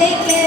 like.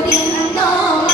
叮当。